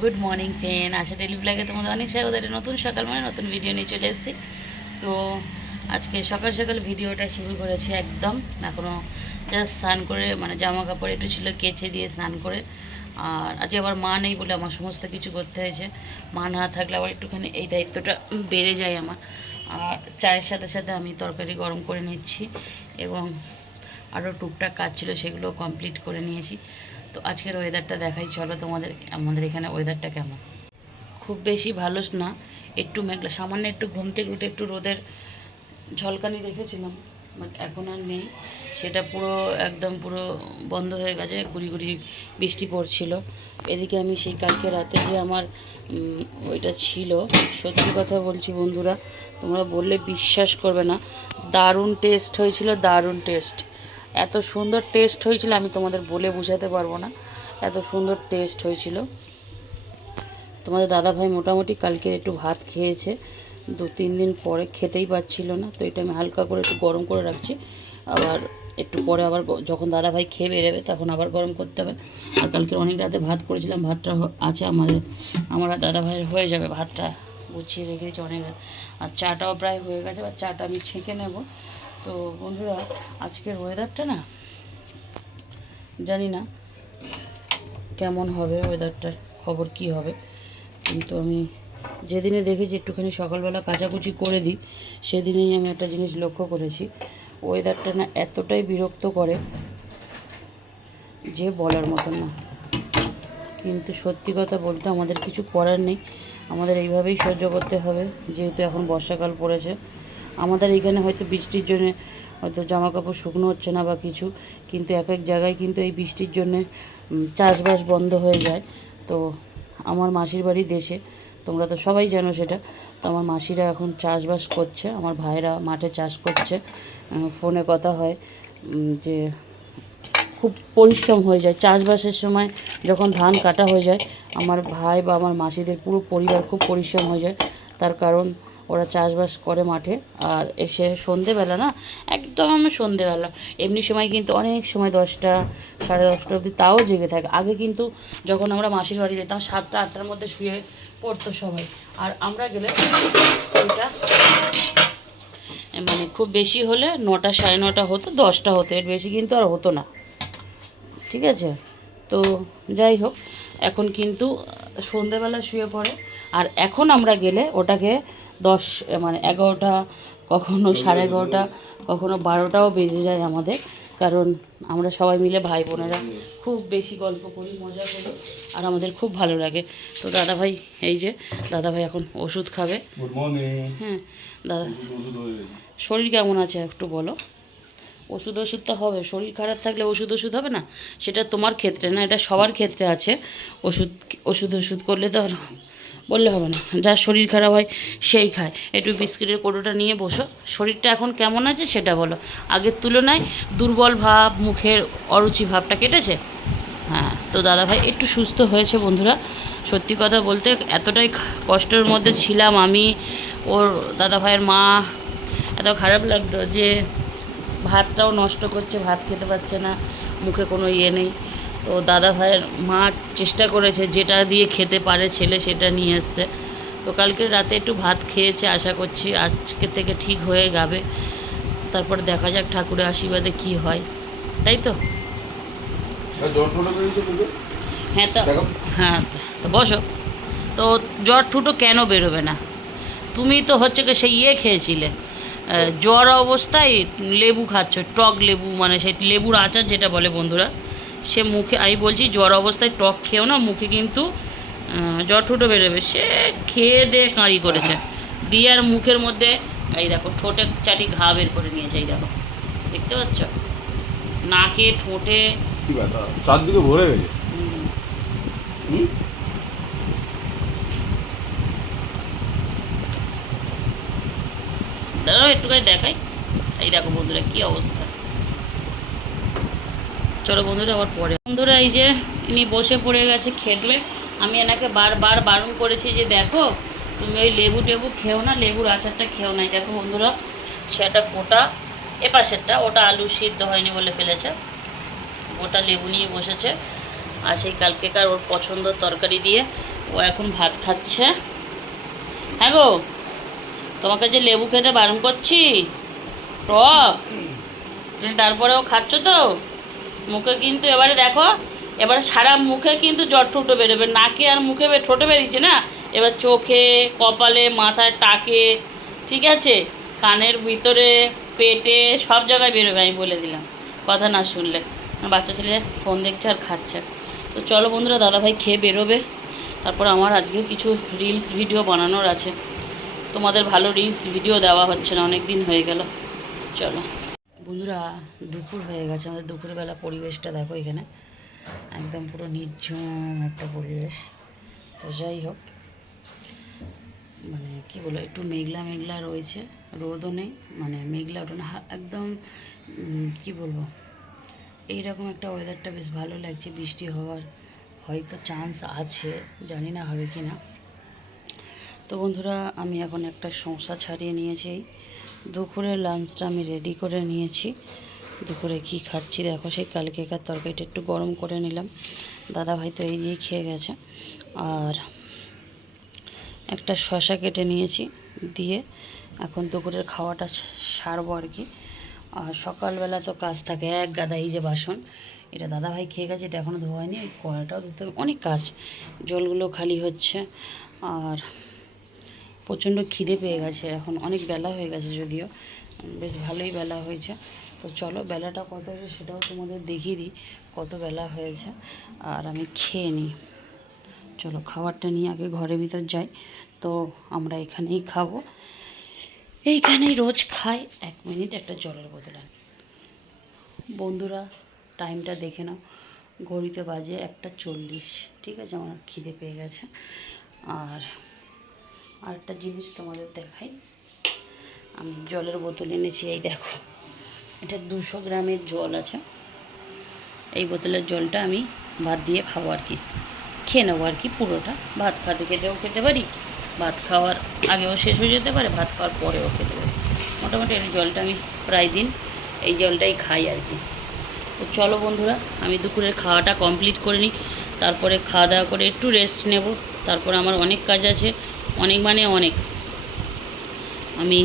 Good morning friend আশা daily ব্লগে তোমাদের অনেক স্বাগত। একটা নতুন সকাল মানে নতুন ভিডিও নিয়ে চলে এসেছি। তো আজকে সকাল সকাল ভিডিওটা শুরু করেছি একদম। এখনও জাস্ট স্নান করে মানে জামা কাপড় একটু ছিল, কেচে দিয়ে স্নান করে। আর আজকে আবার মা নেই বলে আমার সমস্ত কিছু করতে হয়েছে। মা না থাকলে আবার একটুখানি এই দায়িত্বটা বেড়ে যায় আমার। আর চায়ের সাথে সাথে আমি তরকারি গরম করে নিচ্ছি এবং আরও টুকটাক কাজ ছিল, সেগুলো কমপ্লিট করে নিয়েছি। তো আজকের ওয়েদারটা দেখাই। চলো তোমাদের, আমাদের এখানে ওয়েদারটা কেমন? খুব বেশি ভালো না, একটু মেঘলা। সামান্য একটু ঘুম থেকে উঠে একটু রোদের ঝলকানি দেখেছিলাম বাট এখন আর নেই। সেটা পুরো, একদম পুরো বন্ধ হয়ে গেছে, গুড়ি গুড়ি বৃষ্টি পড়ছিল। এদিকে আমি সেই কালকে রাতে যে আমার ওইটা ছিল, সত্যি কথা বলছি বন্ধুরা, তোমরা বললে বিশ্বাস করবে না, দারুণ টেস্ট হয়েছিল, দারুণ টেস্ট এত সুন্দর টেস্ট হয়েছিল, আমি তোমাদের বলে বোঝাতে পারব না। এত সুন্দর টেস্ট হয়েছিল। তোমাদের দাদাভাই মোটামুটি কালকে একটু ভাত খেয়েছে, দু তিন দিন পরে খেতেই পাচ্ছিল না, তো এটা আমি হালকা করে একটু গরম করে রাখছি। আবার একটু পরে আবার যখন দাদাভাই খেয়ে বেরোবে, তখন আবার গরম করতে হবে। আর কালকে অনেক রাতে ভাত করেছিলাম, ভাতটা আছে আমাদের, আমার দাদাভাইয়ের হয়ে যাবে ভাতটা গুছিয়ে রেখেছি অনেক রাত। আর চাটাও প্রায় হয়ে গেছে আর চাটা আমি ছেঁকে নেব। তো বন্ধুরা, আজকের ওয়েদারটা না, জানি না কেমন হবে ওয়েদারটার খবর কি হবে। কিন্তু আমি যেদিনে দেখেছি একটুখানি সকালবেলা কাচাকুচি করে দিই, সেদিনেই আমি একটা জিনিস লক্ষ্য করেছি ওয়েদারটা না এতটাই বিরক্ত করে যে বলার মতো না। কিন্তু সত্যি কথা বলতে আমাদের কিছু করার নেই, আমাদের এইভাবেই সহ্য করতে হবে, যেহেতু এখন বর্ষাকাল পড়েছে। আমাদের এইখানে হয়তো বৃষ্টির জন্যে হয়তো জামা কাপড় শুকনো হচ্ছে না বা কিছু, কিন্তু এক এক জায়গায় কিন্তু এই বৃষ্টির জন্যে চাষবাস বন্ধ হয়ে যায়। তো আমার মাসির বাড়ি দেশে, তোমরা তো সবাই জানো সেটা। তো আমার মাসিরা এখন চাষবাস করছে, আমার ভাইরা মাঠে চাষ করছে। ফোনে কথা হয় যে খুব পরিশ্রম হয়ে যায়। চাষবাসের সময় যখন ধান কাটা হয়ে যায়, আমার ভাই বা আমার মাসিদের পুরো পরিবার খুব পরিশ্রম হয়ে যায়। তার কারণ ওরা চাষবাস করে মাঠে। আর এসে সন্ধেবেলা না, একদম সন্ধেবেলা। এমনি সময় কিন্তু অনেক সময় দশটা, সাড়ে দশটা অবধি তাও জেগে থাকে। আগে কিন্তু যখন আমরা মাসির বাড়ি যেতাম, সাতটা, আটটার মধ্যে শুয়ে পড়তো সবাই। আর আমরা গেলে ওইটা মানে খুব বেশি হলে নটা, সাড়ে নটা হতো, দশটা হতো। এর বেশি কিন্তু আর হতো না। ঠিক আছে? তো যাই হোক, এখন কিন্তু সন্ধেবেলা শুয়ে পড়ে। আর এখন আমরা গেলে ওটাকে দশ মানে এগারোটা কখনো সাড়ে এগারোটা কখনো বারোটাও বেজে যায় আমাদের। কারণ আমরা সবাই মিলে ভাই বোনেরা খুব বেশি গল্প করি মজা করি আর আমাদের খুব ভালো লাগে। তো দাদাভাই এই যে দাদাভাই এখন ওষুধ খাবে। হ্যাঁ দাদা শরীর কেমন আছে একটু বলো? ওষুধ ওষুধ তো হবে। শরীর খারাপ থাকলে ওষুধ ওষুধ হবে না? সেটা তোমার ক্ষেত্রে না এটা সবার ক্ষেত্রে আছে। ওষুধ ওষুধ ওষুধ করলে তো আর বললে হবে না। যার শরীর খারাপ হয়, সেই খায়। একটু বিস্কিটের কোটোটা নিয়ে বসো। শরীরটা এখন কেমন আছে সেটা বলো। আগের তুলনায় দুর্বল ভাব, মুখের অরুচি ভাবটা কেটেছে? হ্যাঁ তো দাদাভাই একটু সুস্থ হয়েছে বন্ধুরা। সত্যি কথা বলতে এতটাই কষ্টের মধ্যে ছিলাম আমি, ওর দাদাভাইয়ের মা। এত খারাপ লাগতো যে ভাতটাও নষ্ট করছে, ভাত খেতে পারছে না, মুখে কোনো ইয়ে নেই। তো দাদা ভাইয়ের মা চেষ্টা করেছে যেটা দিয়ে খেতে পারে ছেলে সেটা নিয়ে এসছে। তো কালকে রাতে একটু ভাত খেয়েছে আশা করছি আজকে থেকে ঠিক হয়ে যাবে। তারপর দেখা যাক ঠাকুরের আশীর্বাদে কি হয়। তাই তো? বুকে হ্যাঁ তো হ্যাঁ তো বসো। তো জ্বর ঠুটো কেন বেরোবে না? তুমি তো হচ্ছে কি সেই ইয়ে খেয়েছিলে জ্বর অবস্থায় লেবু খাচ্ছ টক লেবু মানে সেই লেবুর আচার যেটা বলে বন্ধুরা সে মুখে আমি বলছি জ্বর অবস্থায় টক খেয়েও না মুখে কিন্তু জ্বর ঠুটো বেরোবে। সে খেয়ে দিয়ে কাঁড়ি করেছে। দিয়ে আর মুখের মধ্যে এই দেখো ঠোঁটে চাটি ঘা বের করে নিয়েছে এই দেখো। দেখতে পাচ্ছ? নাকে ঠোঁটে। চারদিকে ভরে গেছে? দাঁড়াও একটুখানি দেখাই। এই দেখো বন্ধুরা কি অবস্থা? চলো বন্ধুরা, আবার পরে। বন্ধুরা, এই যে ইনি বসে পড়ে গেছে খেতে আমি এনাকে বারবার বারণ করেছি যে, দেখো, তুমি ওই লেবু টেবু খেও না, লেবুর আচারটা খেও না। দেখো বন্ধুরা, সেটা গোটা, এ পাশেরটা, ওটা আলু সিদ্ধ হয়নি বলে ফেলেছে। গোটা লেবু নিয়ে বসেছে। আর সেই কালকেকার ওর পছন্দ তরকারি দিয়ে ও এখন ভাত খাচ্ছে। হ্যাঁ গো, তোমাকে যে লেবু খেতে বারণ করছি? টক? তারপরেও খাচ্ছ তো? মুখে কিন্তু এবারে দেখো, এবারে সারা মুখে কিন্তু জ্বর ঠোঁটো বেরোবে। নাকে আর মুখে ঠোঁটে বেরিয়েছে না? এবার চোখে, কপালে, মাথায় টাকে, ঠিক আছে? কানের ভিতরে, পেটে, সব জায়গায় বেরোবে, আমি বলে দিলাম। কথা না শুনলে। বাচ্চা ছেলে ফোন দেখছে আর খাচ্ছে। তো চলো বন্ধুরা, দাদাভাই খেয়ে বেরোবে। তারপর আমার আজকে কিছু রিলস ভিডিও বানানোর আছে। তোমাদের ভালো রিলস ভিডিও দেওয়া হচ্ছে না অনেক দিন হয়ে গেল। চলো। বন্ধুরা, দুপুর হয়ে গেছে। আমাদের দুপুরবেলা পরিবেশটা দেখো এখানে। একদম পুরো নির্জন একটা পরিবেশ। তো যাই হোক মানে কি বলো একটু মেঘলা মেঘলা রয়েছে। রোদও নেই মানে মেঘলা ওটা না একদম কি বলব, এইরকম একটা ওয়েদারটা বেশ ভালো লাগছে। বৃষ্টি হওয়ার হয়তো চান্স আছে, জানি না হবে কি না তো বন্ধুরা, আমি এখন একটা শসা ছাড়িয়ে নিয়েছি। দুপুরের লাঞ্চটা আমি রেডি করে নিয়েছি। দুপুরে কি খাচ্ছি দেখো, সেই কালকেকার তরকারিটা একটু গরম করে নিলাম। দাদা ভাই তো এই দিয়ে খেয়ে গেছে। আর একটা শশা কেটে নিয়েছি দিয়ে এখন দুপুরের খাওয়াটা সারবো আর কি। আর সকালবেলা তো কাজ থাকে, এক গাদা এই যে বাসন, এটা দাদাভাই খেয়ে গেছে, এটা এখনও ধোয়া হয়নি ওই কড়াটাও ধুতে অনেক কাজ, জলগুলো খালি হচ্ছে। আর প্রচণ্ড খিদে পেয়ে গেছে এখন, অনেক বেলা হয়ে গেছে যদিও। বেশ ভালোই বেলা হয়েছে। তো চলো, বেলাটা কত হয়েছে সেটাও তোমাদের দেখিয়ে দিই, কত বেলা হয়েছে। আর আমি খেয়ে নিই। চলো, খাবারটা নিয়ে আগে ঘরের ভিতর যাই। তো আমরা এখানেই খাব। এইখানেই রোজ খাই। এক মিনিট, একটা জলের বোতল বন্ধুরা, টাইমটা দেখে নাও। ঘড়িতে বাজে একটা চল্লিশ। ঠিক আছে, আমার খিদে পেয়ে গেছে। আর আরেকটা জিনিস তোমাদের দেখাই। আমি জলের বোতল এনেছি, এই দেখো। এটা দুশো গ্রামের জল আছে। এই বোতলের জলটা আমি ভাত দিয়ে খাব আর কি। খেয়ে নেব আর কি পুরোটা। ভাত খাতে খেতেও খেতে পারি, ভাত খাওয়ার আগেও শেষ হয়ে যেতে পারে, ভাত খাওয়ার পরেও খেতে পারি। মোটামুটি এই জলটা আমি প্রায় দিন এই জলটাই খাই আর কি। তো চলো বন্ধুরা, আমি দুপুরের খাওয়াটা কমপ্লিট করে নিই। তারপরে খাওয়া দাওয়া করে একটু রেস্ট নেব। তারপর আমার অনেক কাজ আছে। অনেক মানে অনেক। আমি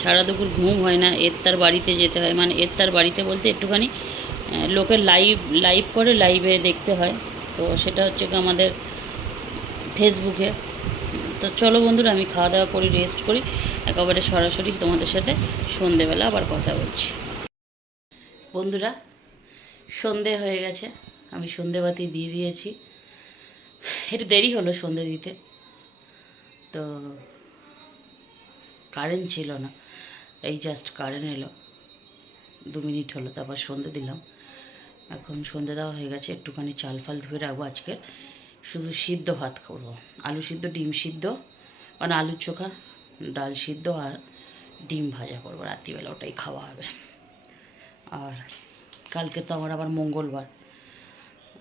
সারা দুপুর ঘুম হয় না, এর তার বাড়িতে যেতে হয়। মানে এর তার বাড়িতে বলতে একটুখানি লোকের লাইভ লাইভ করে লাইভে দেখতে হয়। তো সেটা হচ্ছে কি আমাদের ফেসবুকে তো চলো বন্ধুরা, আমি খাওয়া দাওয়া করি রেস্ট করি। একেবারে সরাসরি তোমাদের সাথে সন্ধেবেলা আবার কথা বলছি। বন্ধুরা, সন্ধে হয়ে গেছে। আমি সন্ধেবাতি দিয়ে দিয়েছি। একটু দেরি হলো সন্ধে দিতে। তো কারেন্ট ছিল না। এই জাস্ট কারেন্ট এলো। দু মিনিট হলো, তারপর সন্ধে দিলাম। এখন সন্ধে দেওয়া হয়ে গেছে, একটুখানি চাল ফাল ধুয়ে রাখব আজকে শুধু সিদ্ধ ভাত করব। আলু সিদ্ধ, ডিম সিদ্ধ মানে আলুর চোখা, ডাল সিদ্ধ আর ডিম ভাজা করব। রাত্রিবেলা ওটাই খাওয়া হবে। আর কালকে তো আমার আবার মঙ্গলবার।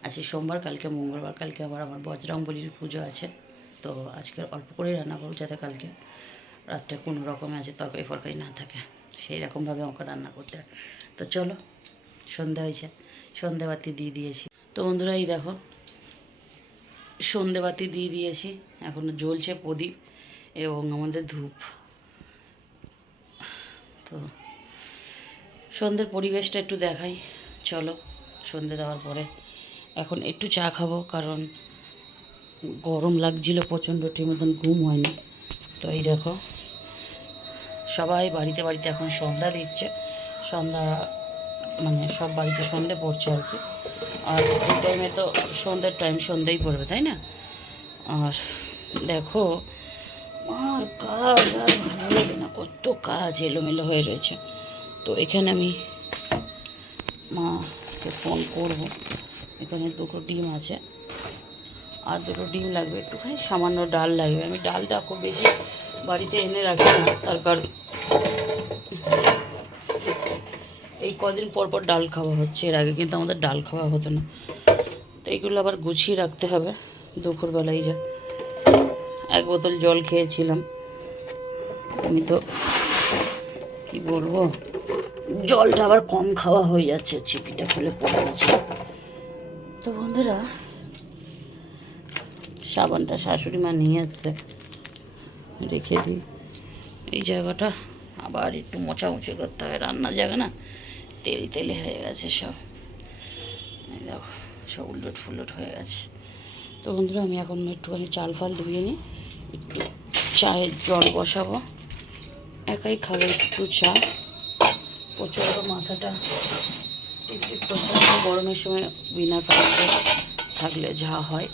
আজকে সোমবার, কালকে মঙ্গলবার, কালকে আবার আমার বজরংবলির পুজো আছে। তো আজকে অল্প করেই রান্না করব যাতে কালকে রাত্রে কোনো রকমে আছে তরকারি ফরকারি না থাকে। সেই রকমভাবে আমাকে রান্না করতে হয়। তো চলো সন্ধে হয়েছে সন্ধেবাতি দিয়ে দিয়েছি। তো বন্ধুরা, এই দেখো সন্ধেবাতি দিয়ে দিয়েছি। এখনও জ্বলছে প্রদীপ এবং আমাদের ধূপ। তো সন্ধ্যের পরিবেশটা একটু দেখাই। চলো সন্ধে দেওয়ার পরে এখন একটু চা খাব কারণ গরম লাগছিল, প্রচণ্ড, ঠিক মতন ঘুম হয়নি। তো এই দেখো, সবাই বাড়িতে বাড়িতে এখন সন্ধ্যা দিচ্ছে। সন্ধ্যা মানে সব বাড়িতে সন্ধে পড়ছে আর কি। আর এই টাইমে তো সন্ধ্যের টাইম সন্ধ্যেই পড়বে, তাই না? আর দেখো আর কাজ আর ভালো লাগে না, কত কাজ এলোমেলো হয়ে রয়েছে। তো এখানে আমি মাকে ফোন করব। এখানে দুটো ডিম আছে। আর দুটো ডিম লাগবে একটুখানি, সামান্য ডাল লাগবে। আমি ডালটা খুব বেশি বাড়িতে এনে রাখি না, তার কারণ এই কদিন পর পর ডাল খাওয়া হচ্ছে, এর আগে কিন্তু আমাদের ডাল খাওয়া হতো না। তো এইগুলো আবার গুছিয়ে রাখতে হবে দুপুরবেলায় যা। এক বোতল জল খেয়েছিলাম। আমি তো কি বলব, জলটা আবার কম খাওয়া হয়ে যাচ্ছে চিপিটা খুলে পড়ে গেছে। তো বন্ধুরা, সাবানটা শাশুড়ি মা নিয়ে এসছে রেখে দিই। এই জায়গাটা আবার একটু মোছামুছি করতে হবে। রান্নার জায়গা না তেল তেলে হয়ে গেছে সব। দেখো, সব উলট ফুলট হয়ে গেছে। তো বন্ধুরা, আমি এখন একটুখানি চাল ফাল ধুয়ে নিই। একটু চায়ের জল বসাবো। একাই খাব একটু চা। প্রচণ্ড মাথাটা গরমের সময় বিনা কাজে থাকলে যা হয়।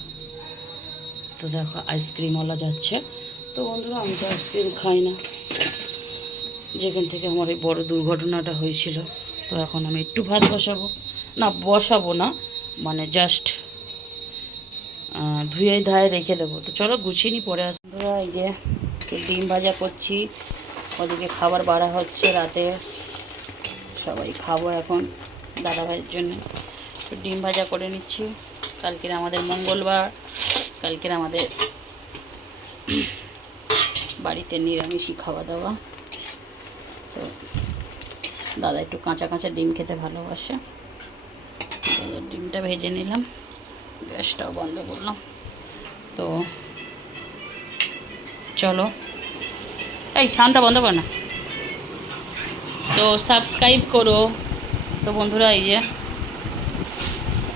তো দেখো আইসক্রিমওয়ালা যাচ্ছে। তো বন্ধুরা, আমি তো আইসক্রিম খাই না। যেখান থেকে আমার এই বড় দুর্ঘটনাটা হয়েছিল। তো এখন আমি একটু ভাত বসাবো। না বসাবো না মানে জাস্ট ধুয়ে ধায়ে রেখে দেবো। তো চলো, গুছিয়ে নি, পরে আস। বন্ধুরা, এই যে ডিম ভাজা করছি। ওদিকে খাবার বাড়া হচ্ছে রাতে। সবাই খাব এখন। দাদাভাইয়ের জন্য। একটু ডিম ভাজা করে নিচ্ছি। কালকের আমাদের মঙ্গলবার, কালকের আমাদের বাড়িতে নিরামিষই খাওয়া দাওয়া তো দাদা একটু কাঁচা কাঁচা ডিম খেতে ভালোবাসে। ডিমটা ভেজে নিলাম। গ্যাসটাও বন্ধ করলাম। তো চলো। এই সাউন্ডটা বন্ধ কর না। তো সাবস্ক্রাইব করো। তো বন্ধুরা, এই যে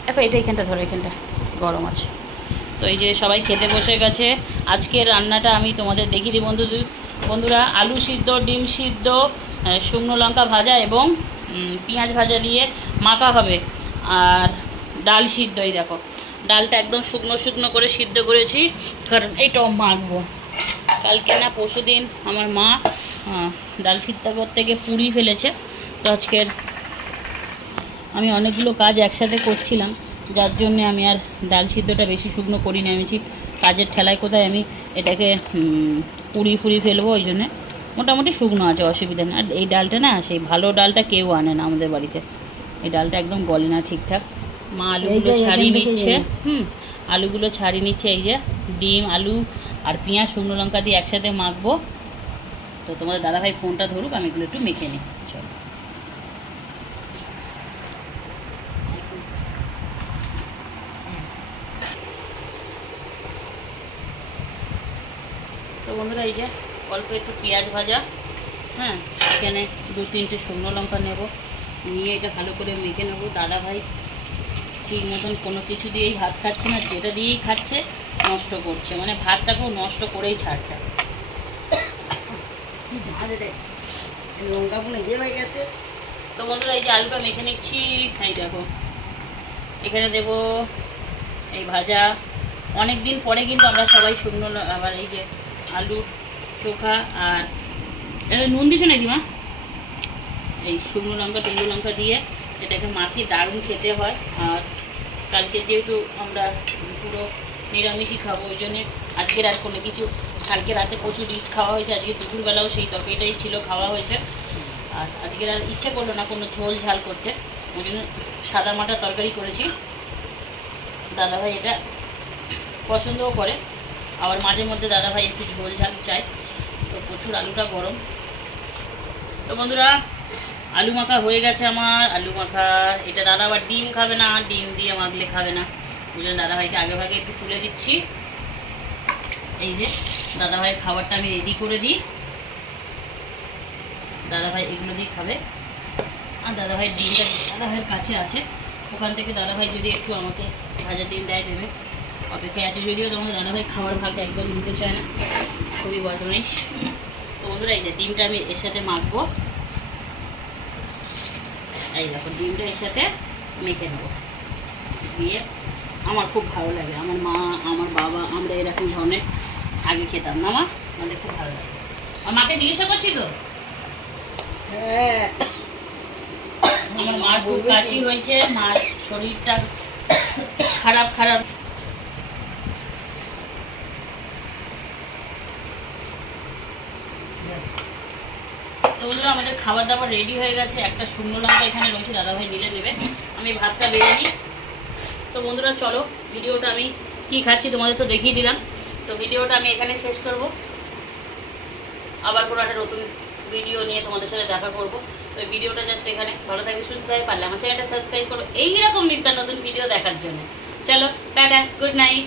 এখন এটা এখানটা ধরো, এখানটা গরম আছে। তো এই যে সবাই খেতে বসে গেছে। আজকের রান্নাটা আমি তোমাদের দেখিয়ে দিই বন্ধু বন্ধুরা, আলু সিদ্ধ, ডিম সিদ্ধ শুকনো লঙ্কা ভাজা এবং পেঁয়াজ ভাজা দিয়ে মাখা হবে। আর ডাল সিদ্ধ এই দেখো। ডালটা একদম শুকনো শুকনো করে সিদ্ধ করেছি। কারণ এইটাও মাখবো। কালকে না পরশু আমার মা ডাল সিদ্ধ করতে গিয়ে পুরি ফেলেছে। তো আজকের আমি অনেকগুলো কাজ একসাথে করছিলাম যার জন্যে আমি আর ডাল সিদ্ধটা বেশি শুকনো করি না আমি ঠিক কাজের ঠেলায় কোথায় আমি এটাকে পুরি ফুরি ফেলব ওই জন্যে মোটামুটি শুকনো আছে অসুবিধা নেই। আর এই ডালটা না সেই ভালো ডালটা কেউ আনে না আমাদের বাড়িতে। এই ডালটা একদম গলে না ঠিকঠাক। মা আলুগুলো ছাড়িয়ে নিচ্ছে হুম আলুগুলো ছাড়িয়ে নিচ্ছে এই যে ডিম আলু আর পেঁয়াজ শুকনো লঙ্কা দিয়ে একসাথে মাখবো। তো তোমাদের দাদাভাই ফোনটা ধরুক আমি এগুলো একটু মেখে নিই চলো তো বন্ধুরা এই যে অল্প একটু পেঁয়াজ ভাজা। হ্যাঁ এখানে দু তিনটে শুকনো লঙ্কা নেব। নিয়ে এটা ভালো করে মেখে নেব। দাদা ভাই ঠিক মতন কোনো কিছু দিয়েই ভাত খাচ্ছে না যেটা দিয়েই খাচ্ছে নষ্ট করছে। মানে ভাতটাকেও নষ্ট করেই ছাড়ছে। কি ঝাঁজ রে। লঙ্কা গুলো ইয়ে হয়ে গেছে। তো বন্ধুরা এই যে আলুটা মেখে নিচ্ছি। এই দেখো এখানে দেব এই ভাজা। অনেক দিন পরে কিন্তু আমরা সবাই শুকনো আবার এই যে আলুর চোখা আর এটা নুন দিছো নাকি মা? এই শুকনো লঙ্কা, টুকরো লঙ্কা দিয়ে এটাকে মাখিয়ে দারুণ খেতে হয়। আর কালকে যেহেতু আমরা পুরো নিরামিষই খাব, ওই জন্যে আজকের আর কোনো কিছু, কালকে রাতে প্রচুর রিচ খাওয়া হয়েছে, আজকে দুপুরবেলাও সেই তরকারিটাই ছিল, খাওয়া হয়েছে। আর আজকের আর ইচ্ছে করল না কোনো ঝোল ঝাল করতে, ওই জন্য সাদা মাটা তরকারি করেছি। দাদাভাই এটা পছন্দও করে। আবার মাঝে মধ্যে দাদাভাই একটু ঝোল ঝাল চাই তো প্রচুর আলুটা গরম। তো বন্ধুরা, আলু মাখা হয়ে গেছে আমার। আলু মাখা, এটা দাদা আবার ডিম খাবে না, ডিম দিয়ে মাখলে খাবে না। জন্য দাদাভাইকে আগে ভাগে একটু তুলে দিচ্ছি। এই যে, দাদাভাইয়ের খাবারটা আমি রেডি করে দিই। দাদাভাই এগুলো দিয়ে খাবে। আর দাদাভাই ডিমটা, দাদাভাইয়ের কাছে আছে। ওখান থেকে দাদাভাই যদি একটু আমাকে ভাজা ডিম দেয় দেবে। অপেক্ষায় আছে যদিও তোমার দাদাভাই খাবার ভাগ একদম নিতে চায় না খুবই বদমাইশ। তো বন্ধুরা এই যে ডিমটা আমি এর সাথে মাখবো। এই দেখো ডিমটা এর সাথে মেখে নেব। দিয়ে আমার খুব ভালো লাগে। আমার মা আমার বাবা আমরা এরকম ধরনের আগে খেতাম না মা? আমাদের খুব ভালো লাগে। আর মাকে জিজ্ঞাসা করছি তো? হ্যাঁ। আমার মার খুব কাশি হয়েছে মার শরীরটা খারাপ খারাপ। বন্ধুরা, আমাদের খাবার দাবার রেডি হয়ে গেছে। একটা শুকনো লঙ্কা এখানে রয়েছে, দাদাভাই মিলে নেবে। আমি ভাতটা বেড়ে নিই। তো বন্ধুরা, চলো, ভিডিওটা আমি কি খাচ্ছি তোমাদের তো দেখিয়ে দিলাম। তো ভিডিওটা আমি এখানে শেষ করব। আবার কোনো একটা নতুন ভিডিও নিয়ে তোমাদের সাথে দেখা করব। তো ভিডিওটা জাস্ট এখানে। ভালো থাকবে, সুস্থ থাকবে, পারলে আমার চ্যানেলটা সাবস্ক্রাইব করো। এইরকম নিত্য নতুন ভিডিও দেখার জন্য। চলো, টাটা গুড নাইট